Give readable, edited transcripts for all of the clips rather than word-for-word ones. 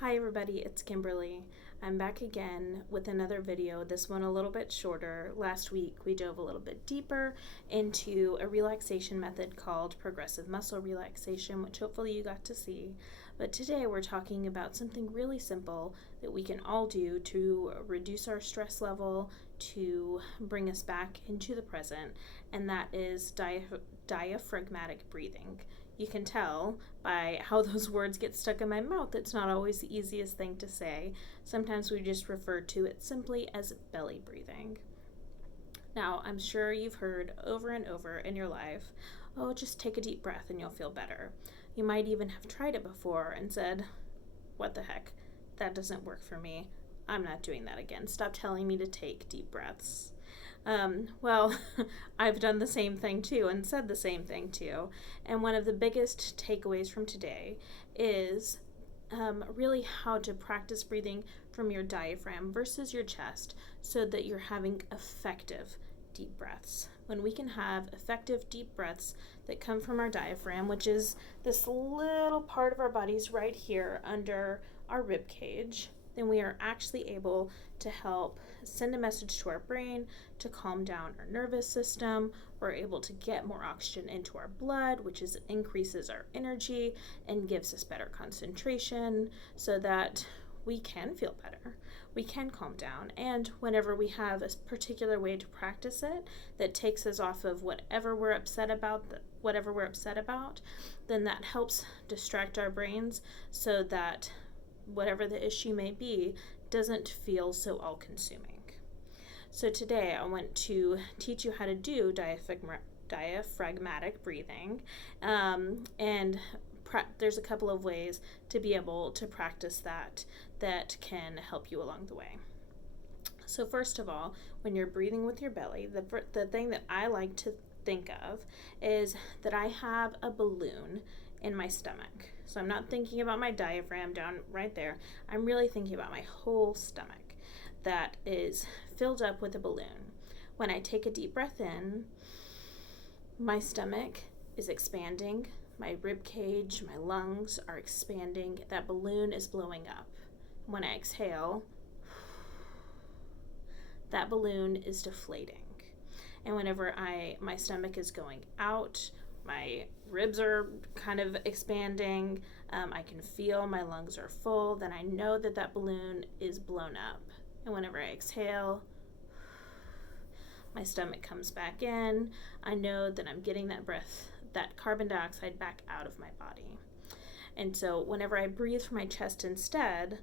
Hi everybody, it's Kimberly. I'm back again with another video, this one a little bit shorter. Last week we dove a little bit deeper into a relaxation method called progressive muscle relaxation, which hopefully you got to see. But today we're talking about something really simple that we can all do to reduce our stress level, to bring us back into the present, and that is diaphragmatic breathing. You can tell by how those words get stuck in my mouth, it's not always the easiest thing to say. Sometimes we just refer to it simply as belly breathing. Now, I'm sure you've heard over and over in your life, oh, just take a deep breath and you'll feel better. You might even have tried it before and said, what the heck, that doesn't work for me. I'm not doing that again. Stop telling me to take deep breaths. Well, I've done the same thing too and said the same thing too. And one of the biggest takeaways from today is really how to practice breathing from your diaphragm versus your chest so that you're having effective deep breaths. When we can have effective deep breaths that come from our diaphragm, which is this little part of our bodies right here under our rib cage, then we are actually able to help send a message to our brain to calm down our nervous system. We're able to get more oxygen into our blood, which increases our energy and gives us better concentration so that we can feel better. We can calm down. And whenever we have a particular way to practice it that takes us off of whatever we're upset about, then that helps distract our brains so that whatever the issue may be doesn't feel so all-consuming. So today I want to teach you how to do diaphragmatic breathing, and there's a couple of ways to be able to practice that can help you along the way. So first of all, when you're breathing with your belly, the thing that I like to think of is that I have a balloon in my stomach. So I'm not thinking about my diaphragm down right there. I'm really thinking about my whole stomach that is filled up with a balloon. When I take a deep breath in, my stomach is expanding, my rib cage, my lungs are expanding, that balloon is blowing up. When I exhale, that balloon is deflating. And whenever my stomach is going out, my ribs are kind of expanding, I can feel my lungs are full, then I know that that balloon is blown up. And whenever I exhale, my stomach comes back in. I know that I'm getting that breath, that carbon dioxide back out of my body. And so whenever I breathe from my chest instead,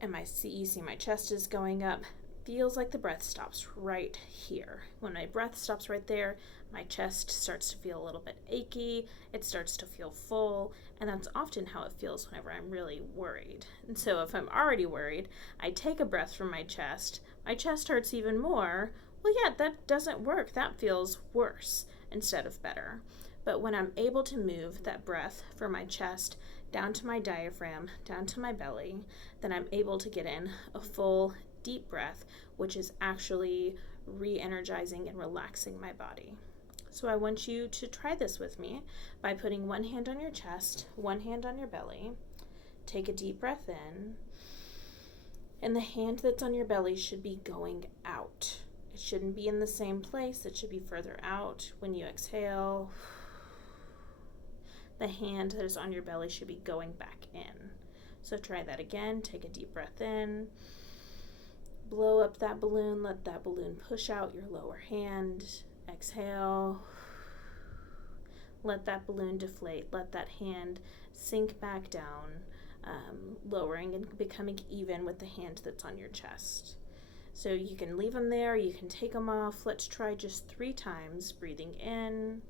and you see my chest is going up, feels like the breath stops right here. When my breath stops right there, my chest starts to feel a little bit achy, it starts to feel full, and that's often how it feels whenever I'm really worried. And so if I'm already worried, I take a breath from my chest hurts even more. Well, yeah, that doesn't work. That feels worse instead of better. But when I'm able to move that breath from my chest down to my diaphragm, down to my belly, then I'm able to get in a full deep breath, which is actually re-energizing and relaxing my body. So I want you to try this with me by putting one hand on your chest, one hand on your belly. Take a deep breath in, and the hand that's on your belly should be going out. It shouldn't be in the same place, it should be further out. When you exhale, the hand that is on your belly should be going back in. So try that again. Take a deep breath in, blow up that balloon, let that balloon push out your lower hand. Exhale, let that balloon deflate, let that hand sink back down, lowering and becoming even with the hand that's on your chest. So you can leave them there, you can take them off. Let's try just 3 times. Breathing in,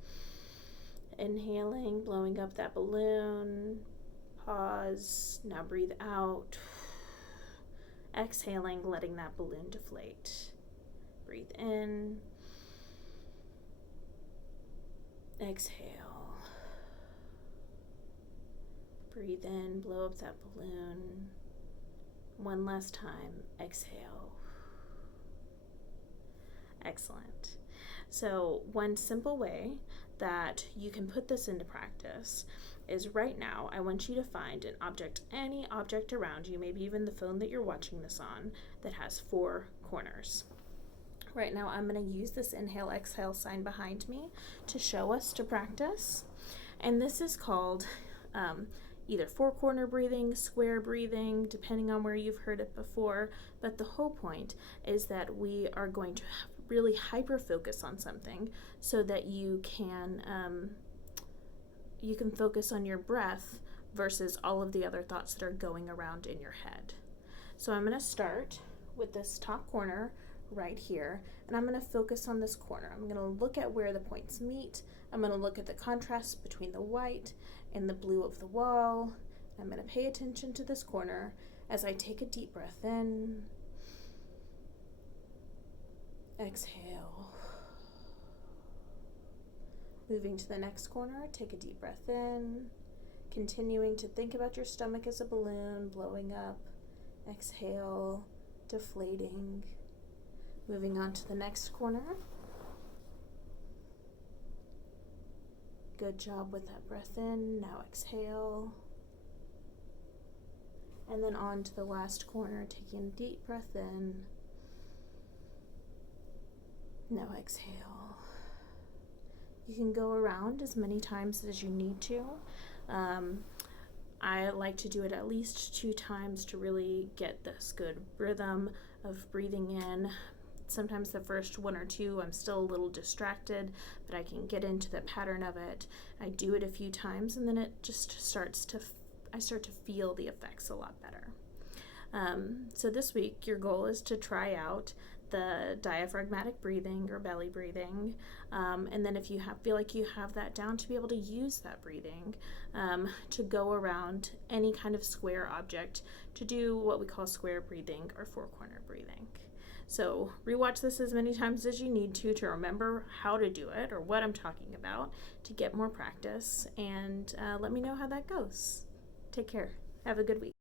inhaling, blowing up that balloon, pause, now breathe out, exhaling, letting that balloon deflate. Breathe in, exhale, breathe in, blow up that balloon. One last time, exhale. Excellent. So one simple way that you can put this into practice is right now I want you to find an object, any object around you, maybe even the phone that you're watching this on, that has 4 corners. Right now I'm going to use this inhale exhale sign behind me to show us to practice, and this is called either 4-corner breathing, square breathing, depending on where you've heard it before, but the whole point is that we are going to really hyper focus on something so that you can focus on your breath versus all of the other thoughts that are going around in your head. So I'm going to start with this top corner right here, and I'm going to focus on this corner. I'm going to look at where the points meet. I'm going to look at the contrast between the white and the blue of the wall. I'm going to pay attention to this corner as I take a deep breath in, exhale. Moving to the next corner, take a deep breath in, continuing to think about your stomach as a balloon, blowing up, exhale, deflating. Moving on to the next corner. Good job with that breath in. Now exhale. And then on to the last corner, taking a deep breath in. Now exhale. You can go around as many times as you need to. I like to do it at least 2 times to really get this good rhythm of breathing in. Sometimes the first 1 or 2 I'm still a little distracted, but I can get into the pattern of it. I do it a few times and then it just I start to feel the effects a lot better. So this week your goal is to try out the diaphragmatic breathing or belly breathing, and then if you feel like you have that down, to be able to use that breathing to go around any kind of square object to do what we call square breathing or 4-corner breathing. So rewatch this as many times as you need to remember how to do it or what I'm talking about, to get more practice, and let me know how that goes. Take care. Have a good week.